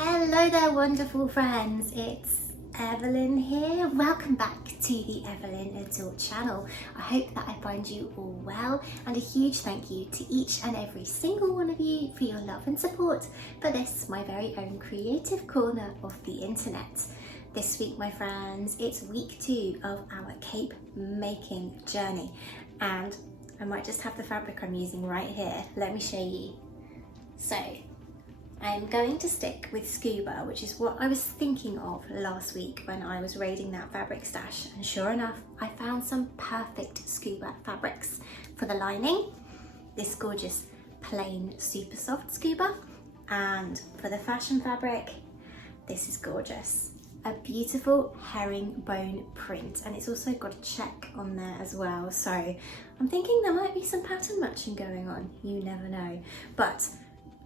Hello there, wonderful friends. It's Evelyn here. Welcome back to the Evelyn Adult channel. I hope that I find you all well, and a huge thank you to each and every single one of you for your love and support for this, my very own creative corner of the internet. This week, my friends, it's week 2 of our cape making journey, and I might just have the fabric I'm using right here. Let me show you. So I'm going to stick with scuba, which is what I was thinking of last week when I was raiding that fabric stash, and sure enough I found some perfect scuba fabrics for the lining. This gorgeous plain super soft scuba, and for the fashion fabric, this is gorgeous. A beautiful herringbone print, and it's also got a check on there as well, so I'm thinking there might be some pattern matching going on, you never know. But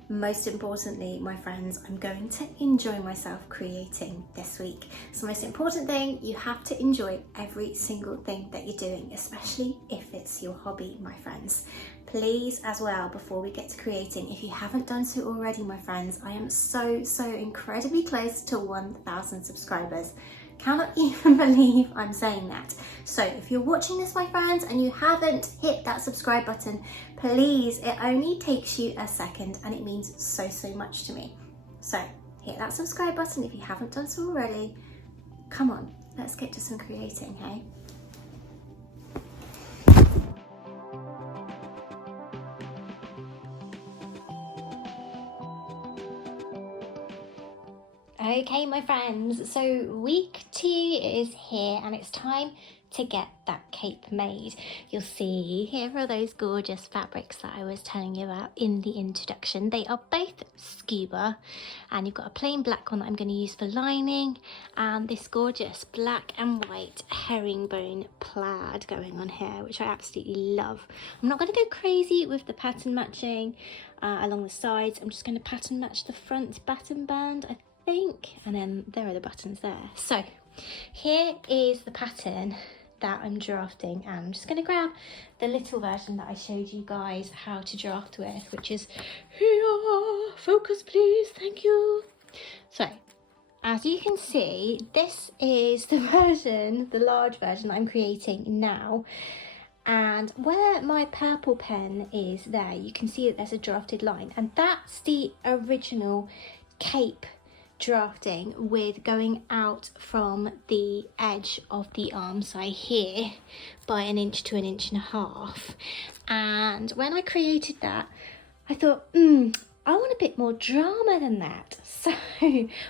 most importantly, my friends, I'm going to enjoy myself creating this week. So most important thing, you have to enjoy every single thing that you're doing, especially if it's your hobby, my friends. Please as well, before we get to creating, if you haven't done so already, my friends, I am so incredibly close to 1,000 subscribers. Cannot even believe I'm saying that. So if you're watching this, my friends, and you haven't hit that subscribe button, please, it only takes you a second and it means so much to me. So hit that subscribe button if you haven't done so already. Come on, let's get to some creating, hey? Okay, my friends, so week 2 is here and it's time to get that cape made. You'll see here are those gorgeous fabrics that I was telling you about in the introduction. They are both scuba, and you've got a plain black one that I'm going to use for lining, and this gorgeous black and white herringbone plaid going on here, which I absolutely love. I'm not going to go crazy with the pattern matching along the sides. I'm just going to pattern match the front button band, I think, and then there are the buttons there. So here is the pattern that I'm drafting, and I'm just going to grab the little version that I showed you guys how to draft with, which is here. Focus please, thank you. So as you can see, this is the version, the large version that I'm creating now. And where my purple pen is there, you can see that there's a drafted line, and that's the original cape drafting, with going out from the edge of the arm side here by 1 inch to 1.5 inches. And when I created that, I thought, I want a bit more drama than that. So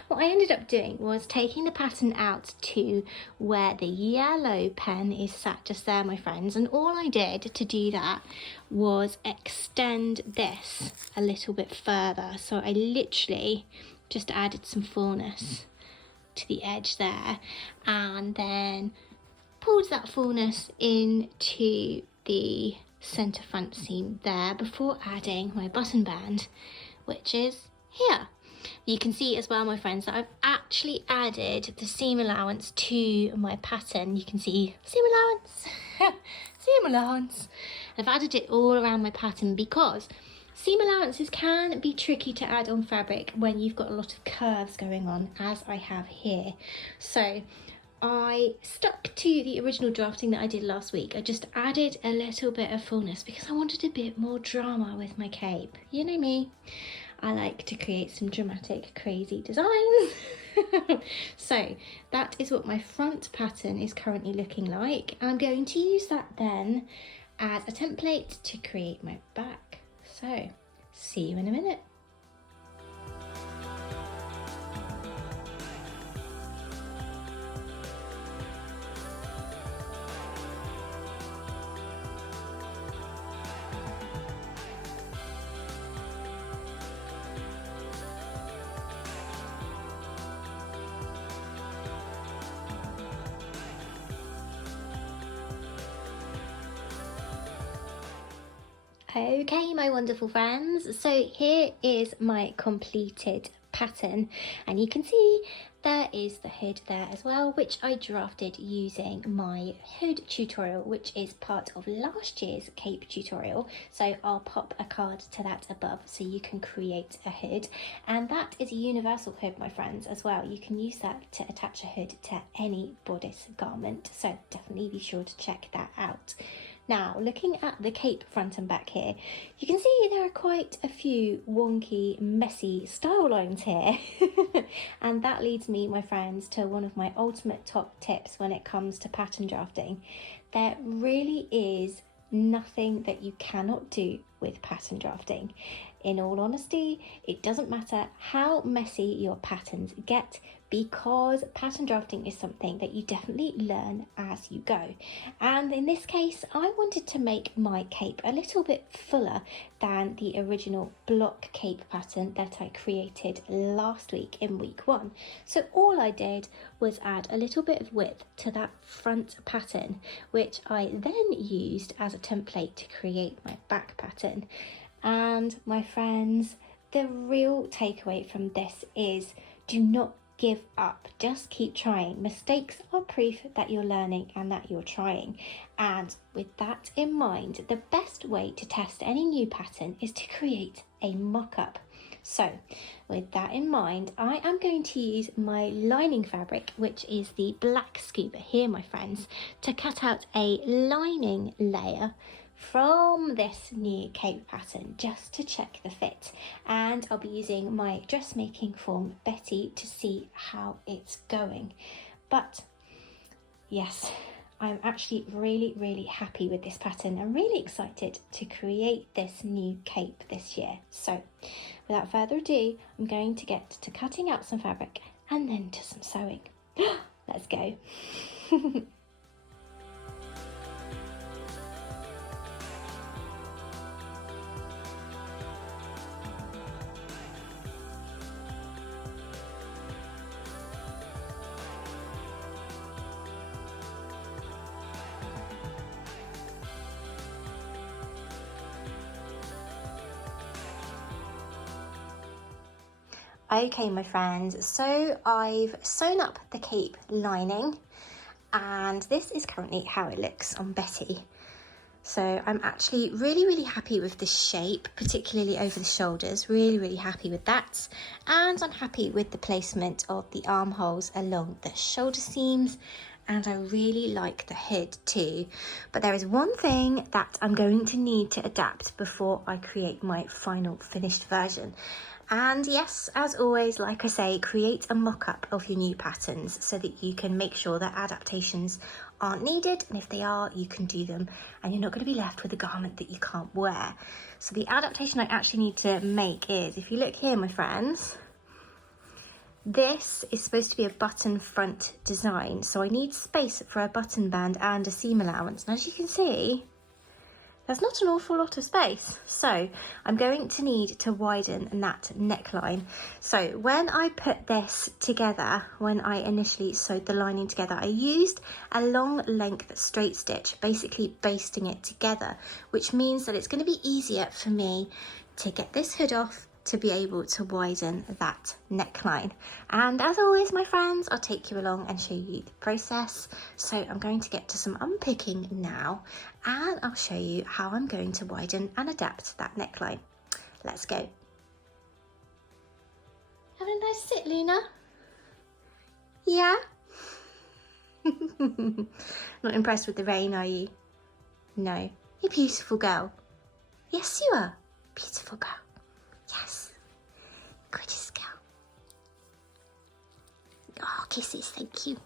what I ended up doing was taking the pattern out to where the yellow pen is sat just there, my friends, and all I did to do that was extend this a little bit further. So I literally just added some fullness to the edge there, and then pulled that fullness into the center front seam there before adding my button band, which is here. You can see as well, my friends, that I've actually added the seam allowance to my pattern. You can see seam allowance, seam allowance. I've added it all around my pattern because seam allowances can be tricky to add on fabric when you've got a lot of curves going on, as I have here. So I stuck to the original drafting that I did last week. I just added a little bit of fullness because I wanted a bit more drama with my cape. You know me, I like to create some dramatic, crazy designs. So that is what my front pattern is currently looking like. I'm going to use that then as a template to create my back. So, see you in a minute. Okay, my wonderful friends, so here is my completed pattern, and you can see there is the hood there as well, which I drafted using my hood tutorial, which is part of last year's cape tutorial. So I'll pop a card to that above so you can create a hood. And that is a universal hood, my friends, as well. You can use that to attach a hood to any bodice garment. So definitely be sure to check that out. Now, looking at the cape front and back here, you can see there are quite a few wonky, messy style lines here. And that leads me, my friends, to one of my ultimate top tips when it comes to pattern drafting. There really is nothing that you cannot do with pattern drafting. In all honesty, it doesn't matter how messy your patterns get, because pattern drafting is something that you definitely learn as you go. And in this case, I wanted to make my cape a little bit fuller than the original block cape pattern that I created last week in week 1. So all I did was add a little bit of width to that front pattern, which I then used as a template to create my back pattern. And my friends, the real takeaway from this is, do not give up. Just keep trying. Mistakes are proof that you're learning and that you're trying. And with that in mind, the best way to test any new pattern is to create a mock-up. So with that in mind, I am going to use my lining fabric, which is the black scuba here, my friends, to cut out a lining layer from this new cape pattern just to check the fit. And I'll be using my dressmaking form Betty to see how it's going. But yes, I'm actually really happy with this pattern. I'm really excited to create this new cape this year. So without further ado, I'm going to get to cutting out some fabric and then to some sewing. Let's go. Okay, my friends, so I've sewn up the cape lining, and this is currently how it looks on Betty. So I'm actually really happy with this shape, particularly over the shoulders, really happy with that. And I'm happy with the placement of the armholes along the shoulder seams, and I really like the hood too. But there is one thing that I'm going to need to adapt before I create my final finished version. And yes, as always, like I say, create a mock-up of your new patterns so that you can make sure that adaptations aren't needed, and if they are, you can do them and you're not going to be left with a garment that you can't wear. So the adaptation I actually need to make is, if you look here, my friends, this is supposed to be a button front design, so I need space for a button band and a seam allowance. And as you can see, there's not an awful lot of space, so I'm going to need to widen that neckline. So when I put this together, when I initially sewed the lining together, I used a long length straight stitch, basically basting it together, which means that it's going to be easier for me to get this hood off to be able to widen that neckline. And as always, my friends, I'll take you along and show you the process. So I'm going to get to some unpicking now, and I'll show you how I'm going to widen and adapt that neckline. Let's go. Having a nice sit, Luna? Yeah? Not impressed with the rain, are you? No. You're a beautiful girl. Yes, you are. Beautiful girl. Yes. Gorgeous girl. Oh, kisses, thank you.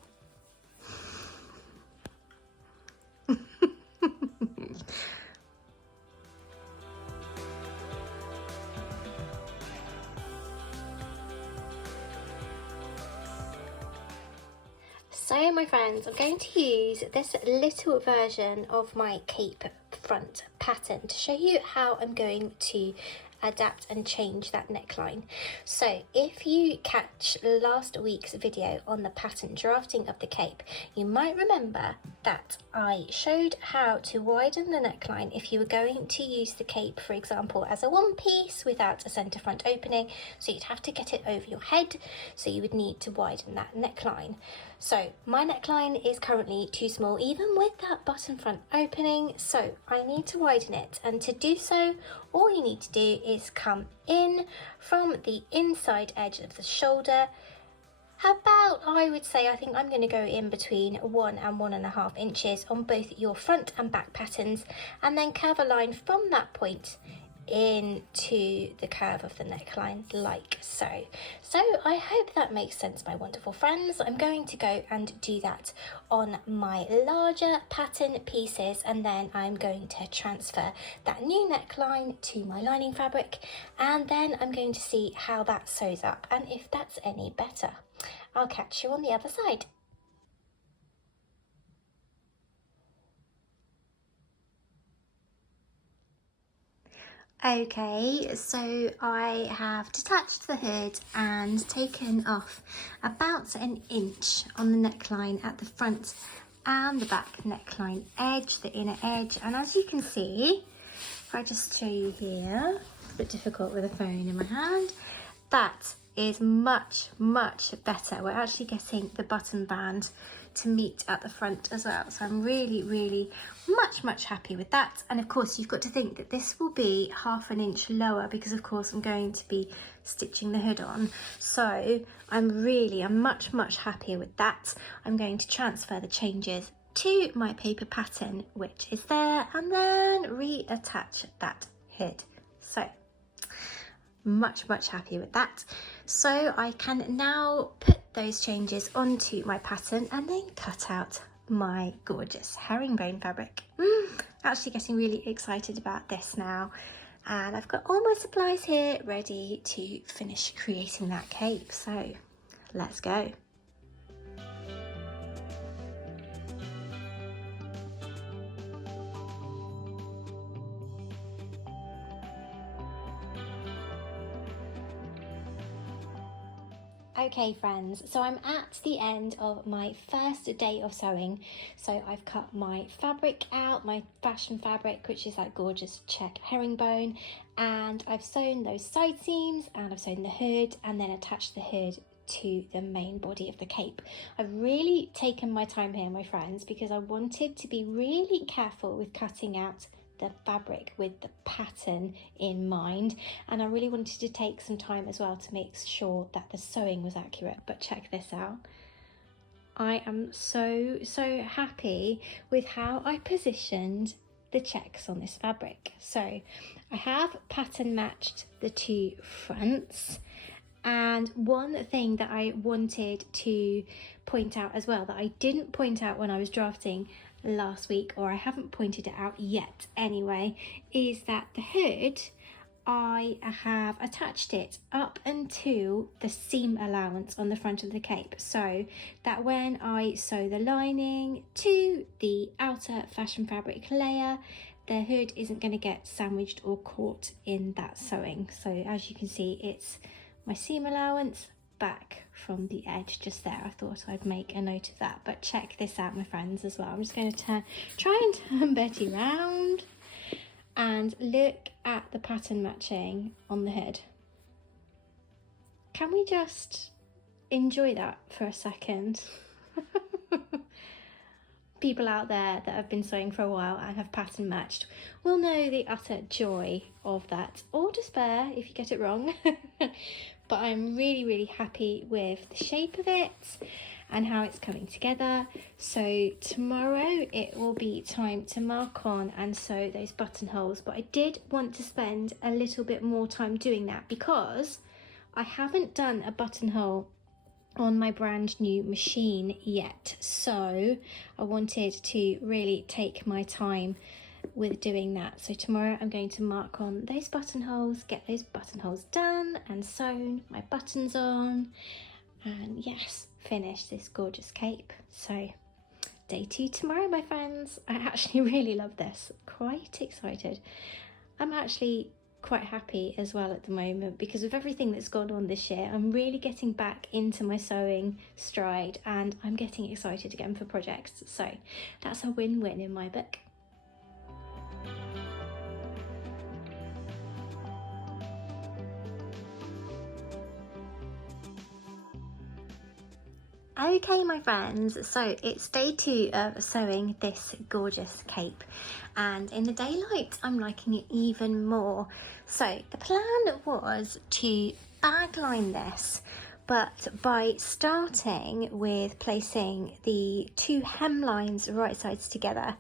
So my friends, I'm going to use this little version of my cape front pattern to show you how I'm going to adapt and change that neckline. So if you catch last week's video on the pattern drafting of the cape, you might remember that I showed how to widen the neckline if you were going to use the cape, for example, as a one piece without a centre front opening. So you'd have to get it over your head, so you would need to widen that neckline. So my neckline is currently too small even with that button front opening, so I need to widen it, and to do so all you need to do is come in from the inside edge of the shoulder about, I would say, I think I'm going to go in between 1 and 1.5 inches on both your front and back patterns, and then curve a line from that point into the curve of the neckline like so. So I hope that makes sense, my wonderful friends. I'm going to go and do that on my larger pattern pieces, and then I'm going to transfer that new neckline to my lining fabric, and then I'm going to see how that sews up and if that's any better. I'll catch you on the other side. Okay, so I have detached the hood and taken off about an inch on the neckline at the front and the back neckline edge, the inner edge, and as you can see, if I just show you here, it's a bit difficult with a phone in my hand, that is much better. We're actually getting the button band to meet at the front as well, so I'm really much happy with that. And of course you've got to think that this will be 1/2 inch lower because of course I'm going to be stitching the hood on, so I'm much happier with that. I'm going to transfer the changes to my paper pattern which is there, and then reattach that hood. So much happier with that. So I can now put those changes onto my pattern and then cut out my gorgeous herringbone fabric. Actually getting really excited about this now, and I've got all my supplies here ready to finish creating that cape, so let's go. Okay friends, so I'm at the end of my first day of sewing. So I've cut my fabric out, my fashion fabric, which is that gorgeous check herringbone, and I've sewn those side seams, and I've sewn the hood, and then attached the hood to the main body of the cape. I've really taken my time here, my friends, because I wanted to be really careful with cutting out the fabric with the pattern in mind, and I really wanted to take some time as well to make sure that the sewing was accurate. But check this out, I am so happy with how I positioned the checks on this fabric. So I have pattern matched the two fronts, and one thing that I wanted to point out as well that I didn't point out when I was drafting last week, or I haven't pointed it out yet anyway, is that the hood, I have attached it up until the seam allowance on the front of the cape, so that when I sew the lining to the outer fashion fabric layer, the hood isn't going to get sandwiched or caught in that sewing. So as you can see, it's my seam allowance back from the edge just there. I thought I'd make a note of that. But check this out, my friends, as well. I'm just going to try and turn Betty round and look at the pattern matching on the hood. Can we just enjoy that for a second? People out there that have been sewing for a while and have pattern matched will know the utter joy of that, or despair if you get it wrong. But I'm really happy with the shape of it and how it's coming together. So tomorrow it will be time to mark on and sew those buttonholes, but I did want to spend a little bit more time doing that because I haven't done a buttonhole on my brand new machine yet, so I wanted to really take my time with doing that. So tomorrow I'm going to mark on those buttonholes, get those buttonholes done and sewn, my buttons on, and yes, finish this gorgeous cape. So day 2 tomorrow, my friends. I actually really love this, quite excited. I'm actually quite happy as well at the moment, because with everything that's gone on this year, I'm really getting back into my sewing stride and I'm getting excited again for projects. So that's a win-win in my book. Okay, my friends, so it's day 2 of sewing this gorgeous cape, and in the daylight I'm liking it even more. So the plan was to bag line this, but by starting with placing the 2 hem lines right sides together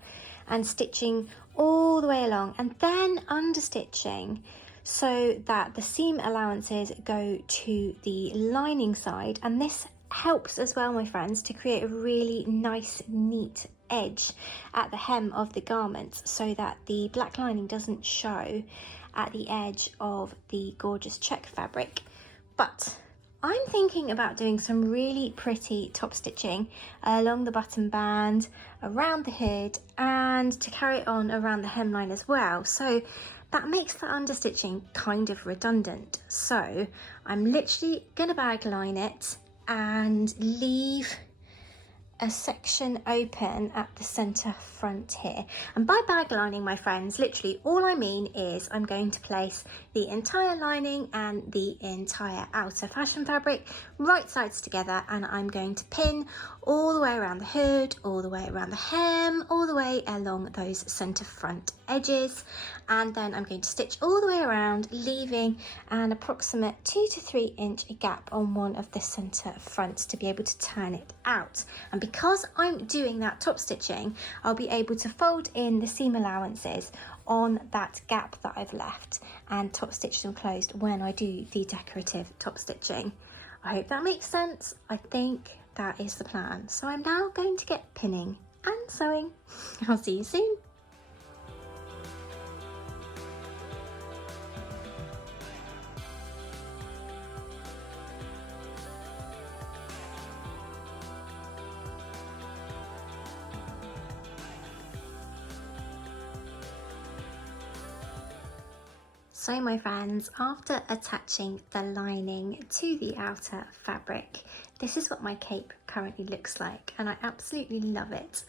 and stitching all the way along, and then understitching so that the seam allowances go to the lining side. And this helps as well, my friends, to create a really nice neat edge at the hem of the garments so that the black lining doesn't show at the edge of the gorgeous check fabric. But I'm thinking about doing some really pretty top stitching along the button band, around the hood, and to carry it on around the hemline as well. So that makes the understitching kind of redundant. So I'm literally going to bag line it and leave a section open at the center front here. And by bag lining, my friends, literally all I mean is I'm going to place the entire lining and the entire outer fashion fabric right sides together, and I'm going to pin all the way around the hood, all the way around the hem, all the way along those center front edges, and then I'm going to stitch all the way around, leaving an approximate 2 to 3 inch gap on one of the center fronts to be able to turn it out. And because I'm doing that top stitching, I'll be able to fold in the seam allowances on that gap that I've left and top stitch them closed when I do the decorative top stitching. I hope that makes sense. I think that is the plan. So I'm now going to get pinning and sewing. I'll see you soon. So my friends, after attaching the lining to the outer fabric, this is what my cape currently looks like, and I absolutely love it.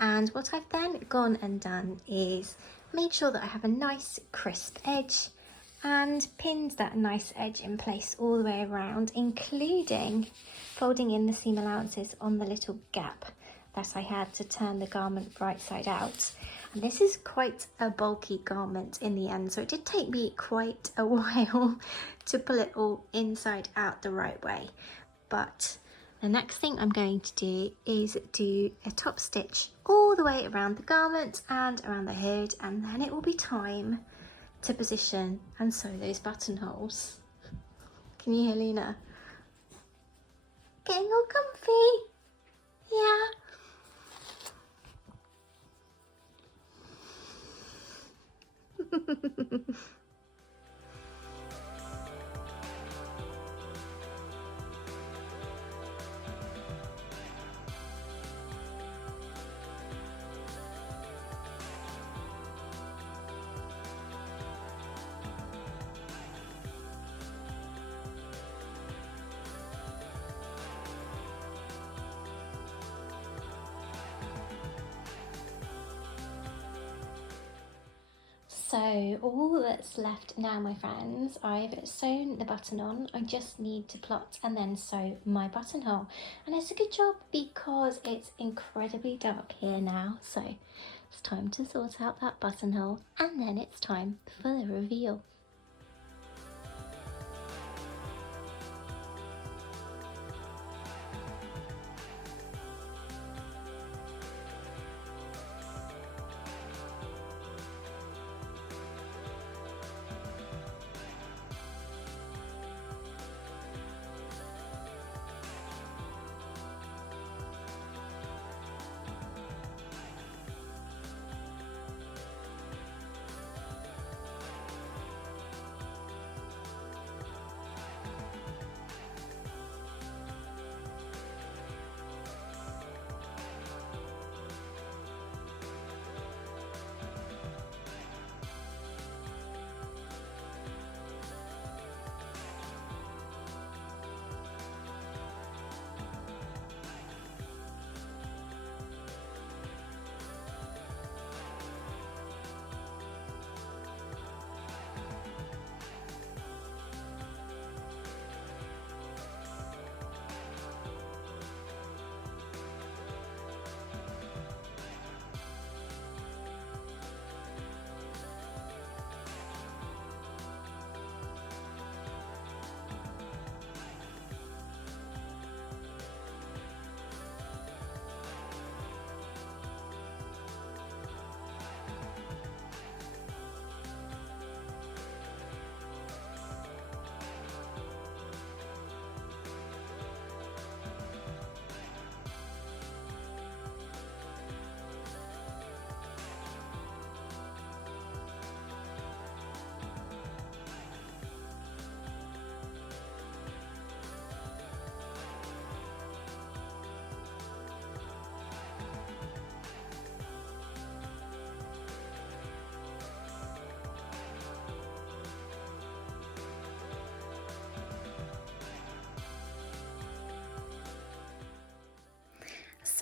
And what I've then gone and done is made sure that I have a nice crisp edge and pinned that nice edge in place all the way around, including folding in the seam allowances on the little gap that I had to turn the garment right side out. And this is quite a bulky garment in the end, so it did take me quite a while to pull it all inside out the right way. But the next thing I'm going to do is do a top stitch all the way around the garment and around the hood, and then it will be time to position and sew those buttonholes. Can you hear Luna? Getting all comfy? Yeah. So all that's left now, my friends, I've sewn the button on. I just need to plot and then sew my buttonhole. And it's a good job because it's incredibly dark here now. So it's time to sort out that buttonhole, and then it's time for the reveal.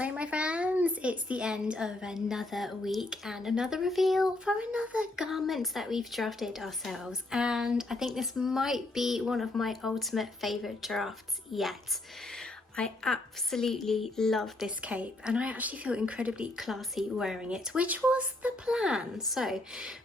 So my friends, it's the end of another week and another reveal for another garment that we've drafted ourselves, and I think this might be one of my ultimate favourite drafts yet. I absolutely love this cape and I actually feel incredibly classy wearing it, which was the plan. So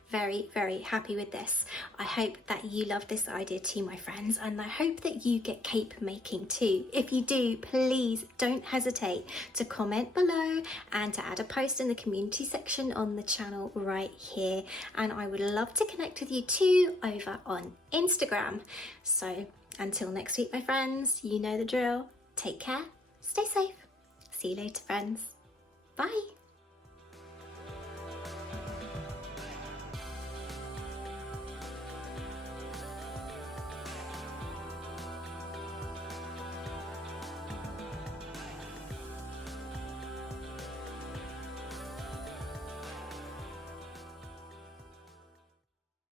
very, very happy with this. I hope that you love this idea too, my friends, and I hope that you get cape making too. If you do, please don't hesitate to comment below and to add a post in the community section on the channel right here. And I would love to connect with you too over on Instagram. So until next week, my friends, you know the drill. Take care, stay safe. See you later, friends. Bye.